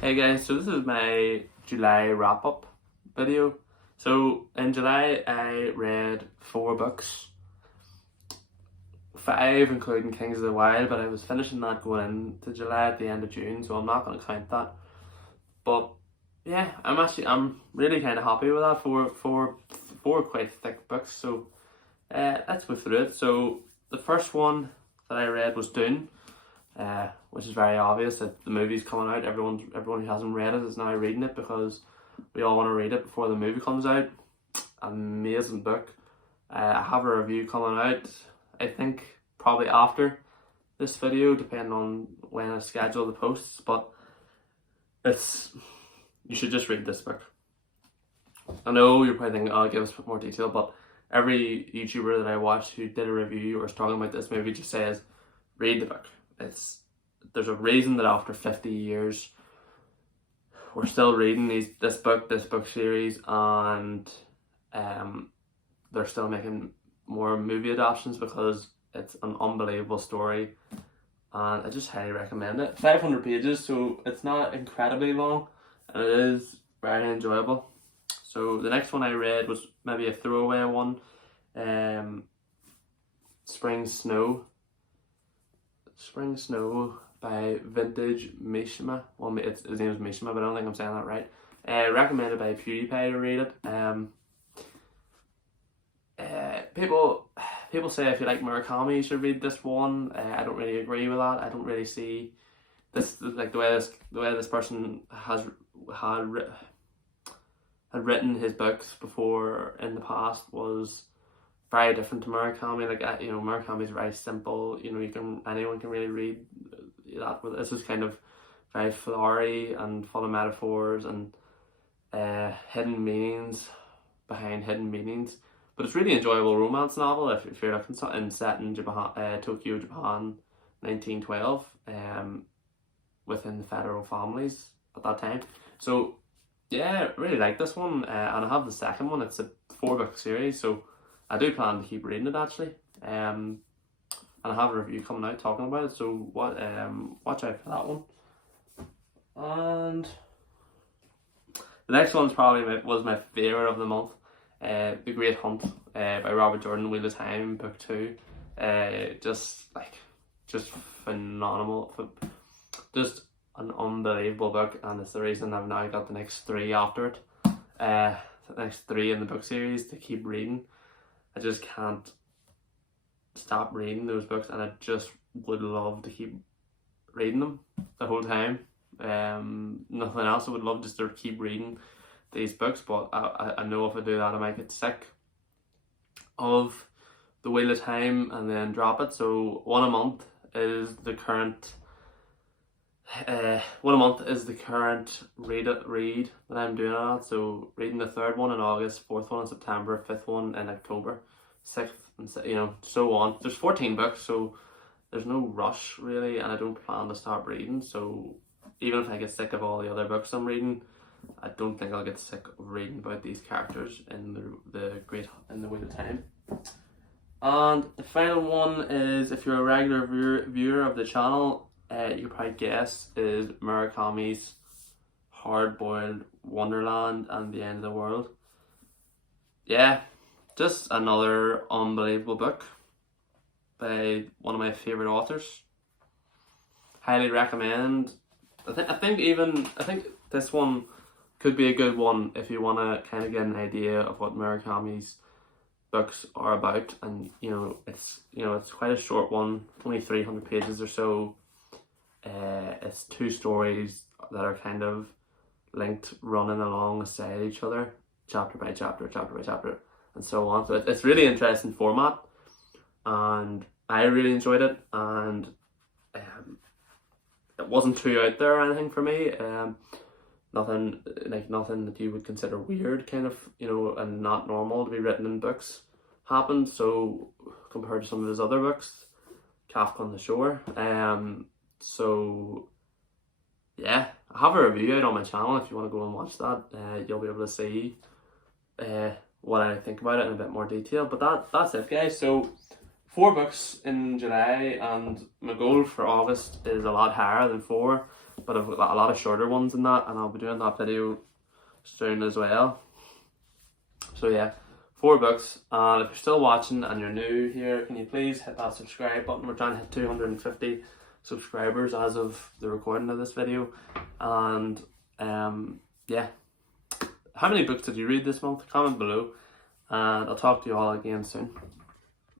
Hey guys, so this is my July wrap up video. So in July I read 4 books, 5 including Kings of the Wild, but I was finishing that going into July at the end of June, so I'm not going to count that. But yeah, I'm really kind of happy with that. Four quite thick books. So let's go through it. So the first one that I read was Dune. Which is very obvious that the movie's coming out. Everyone who hasn't read it is now reading it because we all want to read it before the movie comes out. Amazing book. I have a review coming out, I think probably after this video, depending on when I schedule the posts, but you should just read this book. I know you're probably thinking, oh, I'll give us more detail, but every YouTuber that I watch who did a review or is talking about this movie just says, read the book. There's a reason that after 50 years we're still reading this book series, and they're still making more movie adaptations because it's an unbelievable story, and I just highly recommend it. 500 pages, so it's not incredibly long, and it is very enjoyable. So the next one I read was maybe a throwaway one, Spring Snow by Vintage Mishima. Well, his name is Mishima, but I don't think I'm saying that right. Recommended by PewDiePie to read it. People say if you like Murakami, you should read this one. I don't really agree with that. I don't really see this, like the way this person had written his books before in the past was very different to Murakami. Like Murakami is very simple. Anyone can really read that. But this is kind of very flowery and full of metaphors and hidden meanings behind hidden meanings. But it's really enjoyable romance novel if you're looking something set in Japan, Tokyo, Japan, 1912, within the federal families at that time. So yeah, really like this one, and I have the second one. It's a 4-book series, so I do plan to keep reading it actually, and I have a review coming out talking about it. So watch out for that one. And the next one's probably was my favorite of the month, The Great Hunt, by Robert Jordan, Wheel of Time, book 2. Just phenomenal, just an unbelievable book, and it's the reason I've now got the next 3 after it. The next 3 in the book series to keep reading. I just can't stop reading those books, and I just would love to keep reading them the whole time. Nothing else. I would love just to keep reading these books, but I know if I do that I might get sick of the Wheel of Time and then drop it. So one a month is the current read that I'm doing on it. So reading the 3rd one in August, 4th one in September, 5th one in October, 6th, and so on. There's 14 books, so there's no rush really, and I don't plan to stop reading. So even if I get sick of all the other books I'm reading, I don't think I'll get sick of reading about these characters in the Wheel of Time. And the final one is, if you're a regular viewer of the channel, you could probably guess, is Murakami's Hardboiled, Wonderland and the End of the World. Yeah, just another unbelievable book by one of my favorite authors. Highly recommend. I think this one could be a good one if you want to kind of get an idea of what Murakami's books are about. And it's quite a short one, only 300 pages or so. It's 2 stories that are kind of linked, running alongside each other, chapter by chapter, and so on. So it's really interesting format, and I really enjoyed it. And it wasn't too out there or anything for me. Nothing that you would consider weird, kind of, and not normal to be written in books happened. So compared to some of his other books, Kafka on the Shore. So yeah, I have a review out on my channel if you want to go and watch that. You'll be able to see what I think about it in a bit more detail. But that's it, guys. So 4 books in July, and my goal for August is a lot higher than 4. but I've got a lot of shorter ones than that, and I'll be doing that video soon as well. So yeah, 4 books. And if you're still watching and you're new here, can you please hit that subscribe button? We're trying to hit 250 subscribers as of the recording of this video. And yeah, how many books did you read this month? Comment below, and I'll talk to you all again soon.